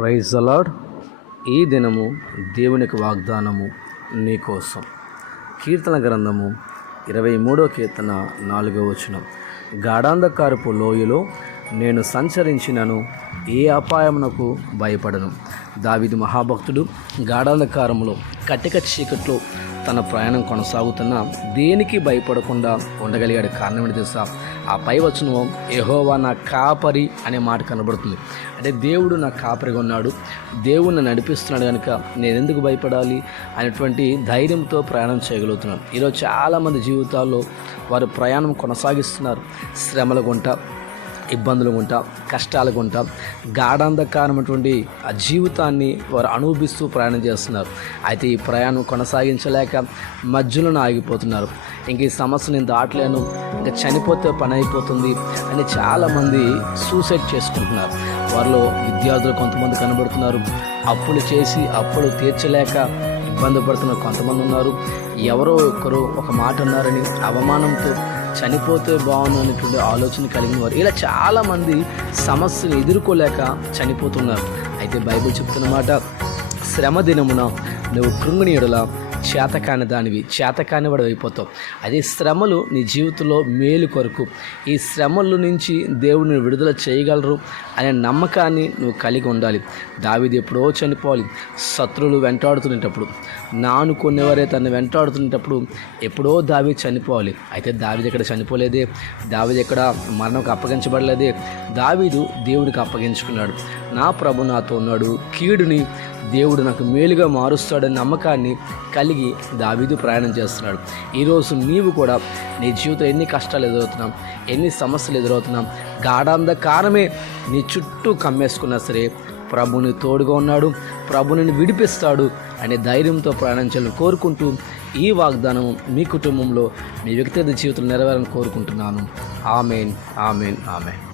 Praise అలాడ్ ఈ దినము దేవునికి వాగ్దానము నీకోసం కీర్తన గ్రంథము ఇరవై మూడో కీర్తన నాలుగో వచనం. గాఢాంధకారపు లోయలో నేను సంచరించినను ఏ అపాయమునకు భయపడను. దావిది మహాభక్తుడు గాఢాంధకారంలో కటిక చీకట్లో తన ప్రయాణం కొనసాగుతున్న దేనికి భయపడకుండా ఉండగలిగాడు కారణం ఏంటి తెలుసా? ఆ పై వచనం ఎహోవా నా కాపరి అనే మాట కనబడుతుంది. అంటే దేవుడు నా కాపరిగా ఉన్నాడు. దేవుడు నన్ను నడిపిస్తున్నాడు కనుక నేను ఎందుకు భయపడాలి అనేటువంటి ధైర్యంతో ప్రయాణం చేయగలుగుతున్నాను. ఈరోజు చాలామంది జీవితాల్లో వారు ప్రయాణం కొనసాగిస్తున్నారు. శ్రమల గుంట ఇబ్బందులు ఉంటాం కష్టాలు ఉంటాం. గాఢాంధకారమైనటువంటి ఆ జీవితాన్ని వారు అనుభవిస్తూ ప్రయాణం చేస్తున్నారు. అయితే ఈ ప్రయాణం కొనసాగించలేక మధ్యలోనే ఆగిపోతున్నారు. ఇంక ఈ సమస్య నేను దాటలేను. ఇంకా చనిపోతే పని అయిపోతుంది అని చాలామంది సూసైడ్ చేసుకుంటున్నారు. వారిలో విద్యార్థులు కొంతమంది కనబడుతున్నారు. అప్పులు చేసి అప్పులు తీర్చలేక ఇబ్బంది పడుతున్న కొంతమంది ఉన్నారు. ఎవరో ఒకరు ఒక మాట అన్నారని అవమానంతో చనిపోతే బాగుండు అనేటువంటి ఆలోచన కలిగిన వారు. ఇలా చాలామంది సమస్యలు ఎదుర్కోలేక చనిపోతున్నారు. అయితే బైబిల్ చెప్తున్నమాట శ్రమ దినమున నువ్వు కృంగుని ఎడలా చేతకాని దానివి చేతకాని వాడు అయిపోతావు. అదే శ్రమలు నీ జీవితంలో మేలు కొరకు. ఈ శ్రమల నుంచి దేవుడిని విడుదల చేయగలరు అనే నమ్మకాన్ని నువ్వు కలిగి ఉండాలి. దావిది ఎప్పుడో చనిపోవాలి. శత్రువులు వెంటాడుతున్నప్పుడు నానుకునేవారే తను వెంటాడుతున్నప్పుడు ఎప్పుడో దావి చనిపోవాలి. అయితే దావిది ఎక్కడ చనిపోలేదే? దావిది ఎక్కడ మరణంకు అప్పగించబడలేదే? దావీదు దేవుడికి అప్పగించుకున్నాడు. నా ప్రభు నాతో ఉన్నాడు. కీడుని దేవుడు నాకు మేలుగా మారుస్తాడనే నమ్మకాన్ని కలిగి దావీదు ప్రయాణం చేస్తున్నాడు. ఈరోజు నీవు కూడా నీ జీవితం ఎన్ని కష్టాలు ఎదురవుతున్నాం ఎన్ని సమస్యలు ఎదురవుతున్నాం గాఢాంధకారమే నీ చుట్టూ కమ్మేసుకున్నా సరే ప్రభుని తోడుగా ఉన్నాడు ప్రభుని విడిపిస్తాడు అనే ధైర్యంతో ప్రయాణించాలని కోరుకుంటూ ఈ వాగ్దానం మీ కుటుంబంలో మీ వ్యక్తిగత జీవితం నెరవేరని కోరుకుంటున్నాను. Amen amen amen.